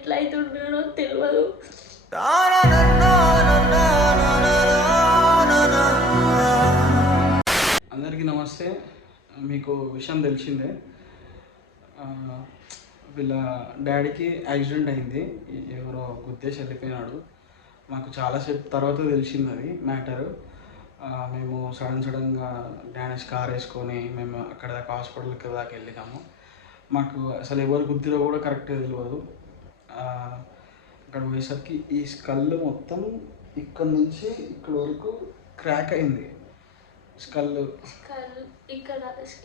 ఎట్లయితుండడో తెలియదు. అందరికీ నమస్తే. మీకు విషయం తెలిసిందే, వీళ్ళ డాడీకి యాక్సిడెంట్ అయింది. ఎవరో గుద్దేసి వెళ్ళిపోయినాడు. మాకు చాలాసేపు తర్వాత తెలిసింది అది మ్యాటరు. మేము సడన్గా డానిష్ కార్ వేసుకొని మేము అక్కడ దాకా హాస్పిటల్కి దాకా వెళ్ళినాము. మాకు అసలు ఎవరు గుద్దిరో కూడా కరెక్ట్గా తెలియదు. అక్కడ పోయేసరికి ఈ స్కల్ మొత్తం ఇక్కడ నుంచి ఇక్కడ వరకు క్రాక్ అయింది. స్కల్ ఇక్కడ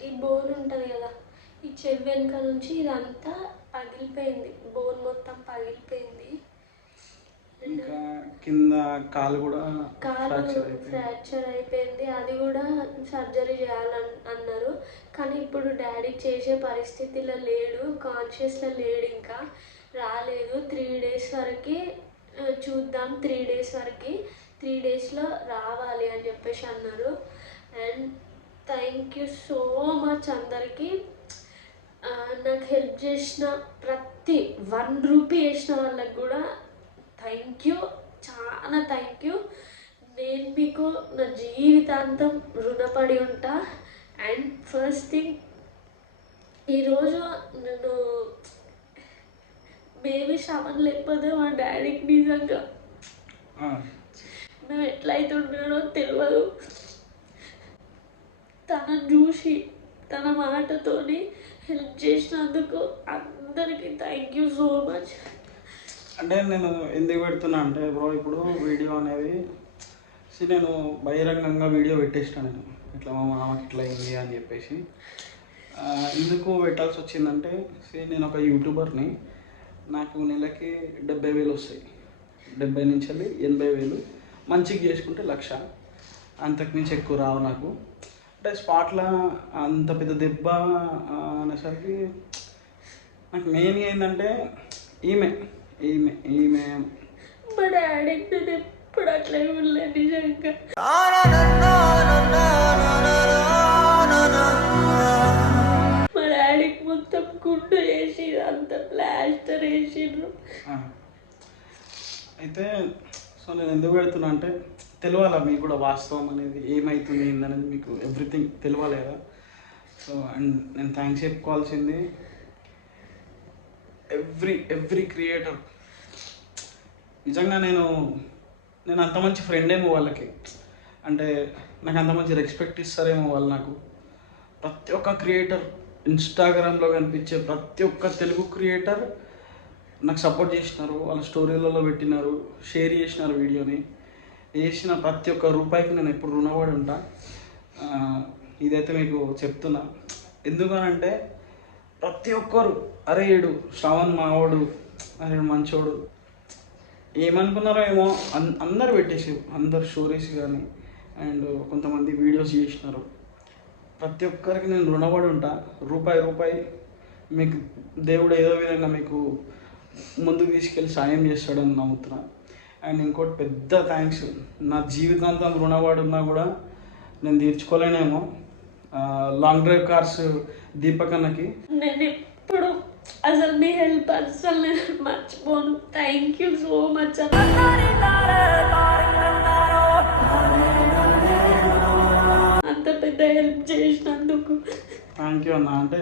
ఈ బోన్ ఉంటుంది కదా, ఈ చెవి వెనుక నుంచి ఇదంతా పగిలిపోయింది. బోన్ మొత్తం పగిలిపోయింది. ఇంకా కింద కాలు కూడా ఫ్రాక్చర్ అయిపోయింది. అది కూడా సర్జరీ చేయాలని అన్నారు. కానీ ఇప్పుడు డాడీ చేసే పరిస్థితిలో లేడు, కాన్షియస్లో లేడు, ఇంకా రాలేదు. 3 days వరకు చూద్దాం, 3 days వరకు 3 daysలో రావాలి అని చెప్పేసి అన్నారు. And thank you so much అందరికీ. నాకు హెల్ప్ చేసిన ప్రతి 1 రూపీ వేసిన వాళ్ళకి కూడా థ్యాంక్ యూ, చాలా థ్యాంక్ యూ. నేను మీకు నా జీవితాంతం రుణపడి ఉంటా. అండ్ ఫస్ట్ థింగ్, ఈరోజు నేను బేబీ శ్రవణ్ లేకపోతే మా డాడీకి నిజంగా మేము ఎట్లయితుండడో తెలియదు. తనను చూసి తన మాటతోని హెల్ప్ చేసినందుకు అందరికీ థ్యాంక్ యూ సో మచ్. అంటే నేను ఎందుకు పెడుతున్నా అంటే బ్రో, ఇప్పుడు వీడియో అనేది నేను బహిరంగంగా వీడియో పెట్టేసిన. నేను ఇట్లా మా మామకి ఇట్లా అయింది అని చెప్పేసి ఎందుకు పెట్టాల్సి వచ్చిందంటే, నేను ఒక యూట్యూబర్ని. నాకు నెలకి 70,000 వస్తాయి. 70 నుంచి 80,000 మంచిగా చేసుకుంటే 1,00,000, అంతకుమించి ఎక్కువ రావు నాకు. అంటే స్పాట్లో అంత పెద్ద దెబ్బ అనేసరికి నాకు మెయిన్గా ఏంటంటే ఈమె మా డాడీ నేను ఎప్పుడు అట్లా చూడలేదు నిజంగా. మా డాడీకి మొత్తం గుండు వేసి అంత ప్లాస్టర్ వేసిండ్రు. అయితే సో నేను ఎందుకు పెడుతున్నా అంటే, తెలియాలా మీకు కూడా వాస్తవం అనేది ఏమవుతుంది ఏందనేది మీకు ఎవ్రీథింగ్ తెలియాలి కదా. సో అండ్ నేను థ్యాంక్స్ చెప్పుకోవాల్సింది ఎవ్రీ క్రియేటర్. నిజంగా నేను అంత మంచి ఫ్రెండ్ ఏమో వాళ్ళకి, అంటే నాకు అంత మంచి రెస్పెక్ట్ ఇస్తారేమో వాళ్ళు నాకు. ప్రతి ఒక్క క్రియేటర్, ఇన్స్టాగ్రామ్లో కనిపించే ప్రతి ఒక్క తెలుగు క్రియేటర్ నాకు సపోర్ట్ చేసినారు. వాళ్ళ స్టోరీలలో పెట్టినారు, షేర్ చేసినారు వీడియోని. వేసిన ప్రతి ఒక్క రూపాయికి నేను ఎప్పుడు రుణపడి ఉంటా. ఇదైతే మీకు చెప్తున్నా. ఎందుకనంటే ప్రతి ఒక్కరు అరే ఈడు శ్రవణ్ మావాడు, అరే మంచోడు ఏమనుకున్నారో ఏమో అందరు పెట్టేసి, అందరు స్టోరీస్ కానీ అండ్ కొంతమంది వీడియోస్ చేసినారు. ప్రతి ఒక్కరికి నేను రుణపడి ఉంటా. రూపాయి మీకు దేవుడు ఏదో విధంగా మీకు ముందుకు తీసుకెళ్ళి సాయం చేస్తాడని నమ్ముతున్నా. అండ్ ఇంకోటి పెద్ద థ్యాంక్స్, నా జీవితాంతం రుణపడి ఉన్నా కూడా నేను తీర్చుకోలేనేమో. లాంగ్ డ్రైవ్ కార్స్ దీపక్ అన్నకి నేను ఎప్పుడు అసలు మీ హెల్ప్ అసలు నేను మర్చిపోను. Thank you so much. అంత పెద్ద హెల్ప్ చేసినందుకు థ్యాంక్ యూ అన్న. అంటే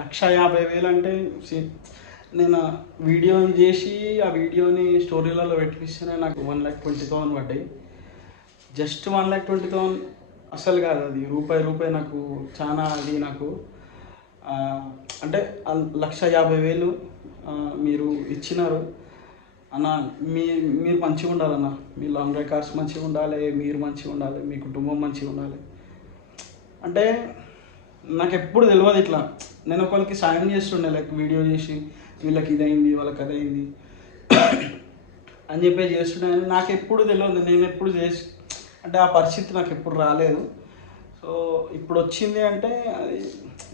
1,50,000 అంటే నేను వీడియో చేసి ఆ వీడియోని స్టోరీలలో పెట్టిస్తేనే నాకు 1,20,000 పడ్డాయి. జస్ట్ 1,20,000 అసలు కాదు, అది రూపాయి నాకు చాలా. అది నాకు అంటే 1,50,000 మీరు ఇచ్చినారు అన్న. మీరు మంచిగా ఉండాలన్న. మీ లాంగ్ డ్రైవ్ కార్స్ మంచిగా ఉండాలి, మీరు మంచిగా ఉండాలి, మీ కుటుంబం మంచిగా ఉండాలి. అంటే నాకు ఎప్పుడు తెలియదు ఇట్లా నేను ఒకరికి సాయం చేస్తుండే, లైక్ వీడియో చేసి వీళ్ళకి ఇదైంది వాళ్ళకి అదైంది అని చెప్పి చేస్తుండే. కానీ నాకు ఎప్పుడు తెలియదు, నేను ఎప్పుడు చేసి అంటే ఆ పరిస్థితి నాకు ఎప్పుడు రాలేదు. సో ఇప్పుడు వచ్చింది అంటే అది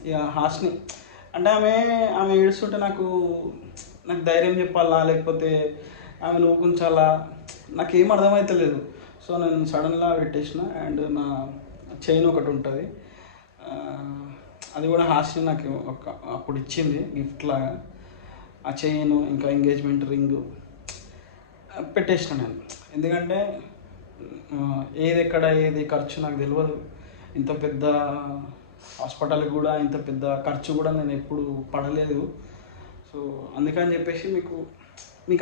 ఇక హాస్ని అంటే ఆమె ఏడుస్తుంటే నాకు ధైర్యం చెప్పాలా లేకపోతే ఆమె నవ్వుకుంచాలా నాకేం అర్థమవుతలేదు. సో నేను సడన్గా పెట్టేసిన. అండ్ నా చైన్ ఒకటి ఉంటుంది, అది కూడా హాస్ని నాకు అప్పుడు ఇచ్చింది గిఫ్ట్ లాగా. ఆ చైన్ ఇంకా ఎంగేజ్మెంట్ రింగ్ పెట్టేసిన నేను. ఎందుకంటే ఏది ఎక్కడ ఏది ఖర్చు నాకు తెలియదు. ఇంత పెద్ద హాస్పిటల్కి కూడా ఇంత పెద్ద ఖర్చు కూడా నేను ఎప్పుడు పడలేదు. సో అందుకని చెప్పేసి మీకు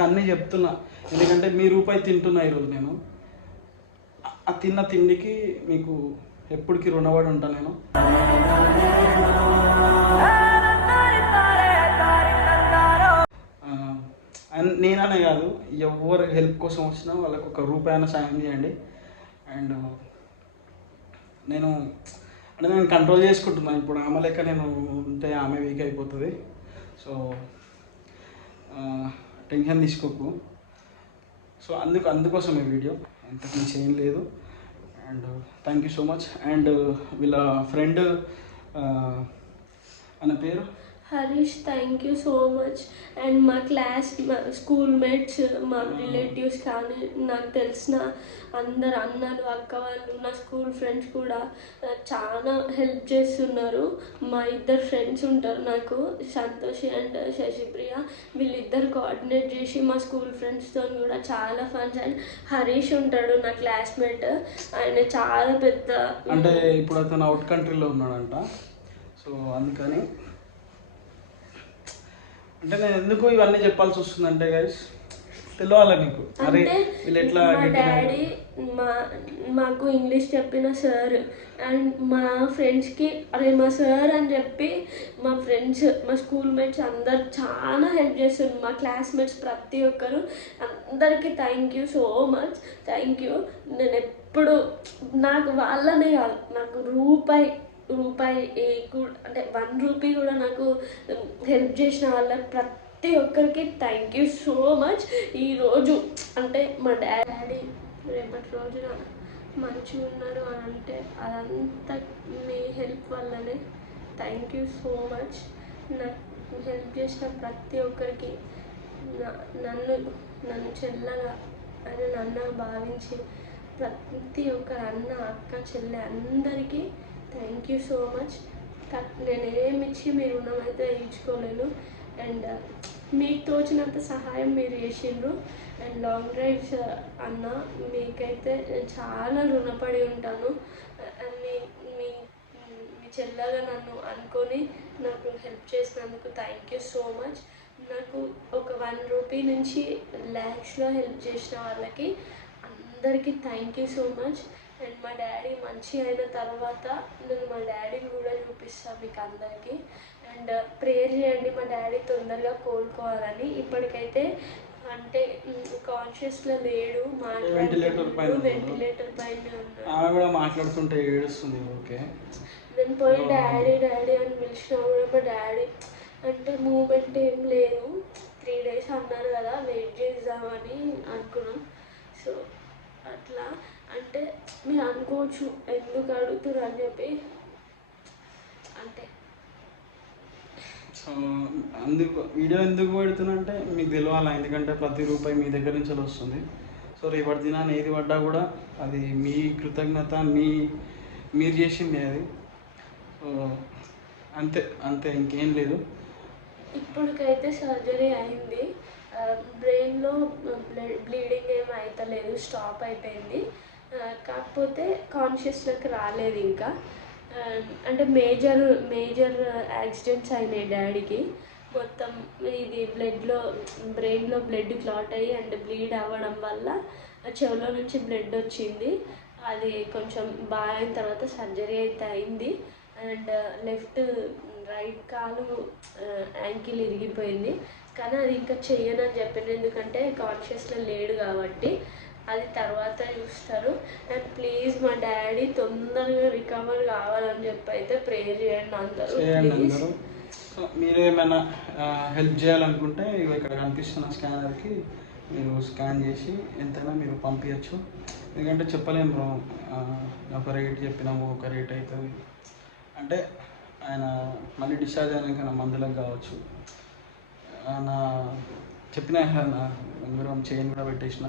అన్నీ చెప్తున్నా. ఎందుకంటే మీ రూపాయి తింటున్నా ఈరోజు నేను. ఆ తిన్న తిండికి మీకు ఎప్పటికీ రుణపడి ఉంటాను నేను. నేననే కాదు, ఎవరు హెల్ప్ కోసం వచ్చినా వాళ్ళకు ఒక రూపాయన సాయం చేయండి. అండ్ నేను కంట్రోల్ చేసుకుంటున్నాను. ఇప్పుడు ఆమె లెక్క నేను ఉంటే ఆమె వీక్ అయిపోతుంది. So tension తీసుకోకు. సో అందుకోసం ఈ వీడియో, ఇంతకు మించి ఏం లేదు. And thank you so much. And వీళ్ళ ఫ్రెండ్ అన్న పేరు Harish, thank you so much. And మా స్కూల్ మేట్స్, మా రిలేటివ్స్ కానీ, నాకు తెలిసిన అందరు అన్నలు, అక్క వాళ్ళు, నా స్కూల్ ఫ్రెండ్స్ కూడా చాలా హెల్ప్ చేస్తున్నారు. మా ఇద్దరు ఫ్రెండ్స్ ఉంటారు నాకు, సంతోషి అండ్ శశిప్రియ. వీళ్ళిద్దరు కోఆర్డినేట్ చేసి మా స్కూల్ ఫ్రెండ్స్తో కూడా చాలా ఫన్స్. అండ్ హరీష్ ఉంటాడు నా క్లాస్మేట్, ఆయన చాలా పెద్ద, అంటే ఇప్పుడు అతను అవుట్ కంట్రీలో ఉన్నాడంట. సో అందుకని అంటే నేను ఎందుకు ఇవన్నీ చెప్పాల్సి వస్తుందంటే గైస్, తెలియాలి మీకు. అరే వీళ్ళు ఎట్లా. మా డాడీ మాకు ఇంగ్లీష్ చెప్పిన సార్, అండ్ మా ఫ్రెండ్స్కి అరే మా సార్ అని చెప్పి మా ఫ్రెండ్స్, మా స్కూల్ మేట్స్ అందరు చాలా హెల్ప్ చేస్తున్నారు. మా క్లాస్మేట్స్ ప్రతి ఒక్కరు, అందరికీ thank you so much. Thank you. నేను ఎప్పుడు నాకు వాళ్ళనే కాదు, నాకు రూపాయి అంటే 1 రూపీ కూడా నాకు హెల్ప్ చేసిన వాళ్ళ ప్రతి ఒక్కరికి థ్యాంక్ యూ సో మచ్. ఈరోజు అంటే మా డాడీ రేపటి రోజున మంచిగా ఉన్నారు అని అంటే అదంతా మీ హెల్ప్ వల్లనే. Thank you so much. నాకు హెల్ప్ చేసిన ప్రతి ఒక్కరికి, నన్ను చెల్లగా అని నన్ను భావించి ప్రతి ఒక్క అన్న, అక్క, చెల్లె అందరికీ థ్యాంక్ యూ సో మచ్. నేను ఏమిచ్చి మీ రుణం అయితే తీర్చుకోలేను. అండ్ మీకు తోచినంత సహాయం మీరు చేసిండ్రు. అండ్ లాంగ్ డ్రైవ్స్ అన్న, మీకైతే నేను చాలా రుణపడి ఉంటాను. మీ మీ మీ చెల్లెగా నన్ను అనుకొని నాకు హెల్ప్ చేసినందుకు థ్యాంక్ యూ సో మచ్. నాకు ఒక 1 రూపీ నుంచి ల్యాక్స్లో హెల్ప్ చేసిన వాళ్ళకి అందరికీ thank you so much. And మా డాడీ మంచి అయిన తర్వాత నేను మా డాడీని కూడా చూపిస్తాను మీకు అందరికీ. అండ్ ప్రేయర్ చేయండి మా డాడీ తొందరగా కోలుకోవాలని. ఇప్పటికైతే అంటే కాన్షియస్లో లేడు, వెంటిలేటర్ పైన ఉన్నాడు. కూడా మాట్లాడుతుంటే ఏడుస్తుంది. ఓకే, నేను పోయి డాడీ అని పిలిచినా కూడా మా డాడీ అంటే మూమెంట్ ఏం లేదు. 3 days అన్నారు కదా, వెయిట్ చేద్దామని అనుకున్నాం. సో అట్లా అంటే మీరు అనుకోవచ్చు ఎందుకు అడుగుతారు అని చెప్పి. అంటే సో వీడియో ఎందుకు పెడుతున్నా అంటే మీకు తెలియాలి. ఎందుకంటే ప్రతి రూపాయి మీ దగ్గర నుంచి వస్తుంది. సో రేపటి దినాన్ని ఏది పడ్డా కూడా అది మీ కృతజ్ఞత, మీరు చేసింది అది. సో అంతే ఇంకేం లేదు. ఇప్పటికైతే సర్జరీ అయింది. బ్రెయిన్లో బ్లీడింగ్ ఏమి అవుతలేదు, స్టాప్ అయిపోయింది. కాకపోతే కాన్షియస్లోకి రాలేదు ఇంకా. అంటే మేజర్ యాక్సిడెంట్స్ అయినాయి డాడీకి. మొత్తం ఇది బ్రెయిన్లో బ్లడ్ క్లాట్ అయ్యి అండ్ బ్లీడ్ అవ్వడం వల్ల చెవులో నుంచి బ్లడ్ వచ్చింది. అది కొంచెం బాగా అయిన తర్వాత సర్జరీ అయితే అయింది. అండ్ రైట్ కాలు యాంకిల్ ఇరిగిపోయింది. కానీ అది ఇంకా చెయ్యనని చెప్పింది, ఎందుకంటే కాన్షియస్లో లేడు కాబట్టి. అది తర్వాత చూస్తారు. అండ్ ప్లీజ్ మా డాడీ తొందరగా రికవర్ కావాలని చెప్పి అయితే ప్రేయర్ చేయండి అందరూ. సో మీరు ఏమైనా హెల్ప్ చేయాలనుకుంటే ఇక్కడ కనిపిస్తున్న స్కానర్కి మీరు స్కాన్ చేసి ఎంతైనా మీరు పంపించచ్చు. ఎందుకంటే చెప్పలేము బ్రో, ఒక రేట్ చెప్పినాము ఒక రేట్ అవుతుంది అంటే ఆయన మళ్ళీ డిశ్చార్జ్ అయినాక మందులకు కావచ్చు. నా చెప్పిన నా ఉంగరం చైన్ కూడా పెట్టేసిన.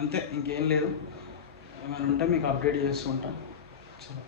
అంతే, ఇంకేం లేదు. ఏమైనా ఉంటే మీకు అప్డేట్ చేస్తూ ఉంటాను. చలో.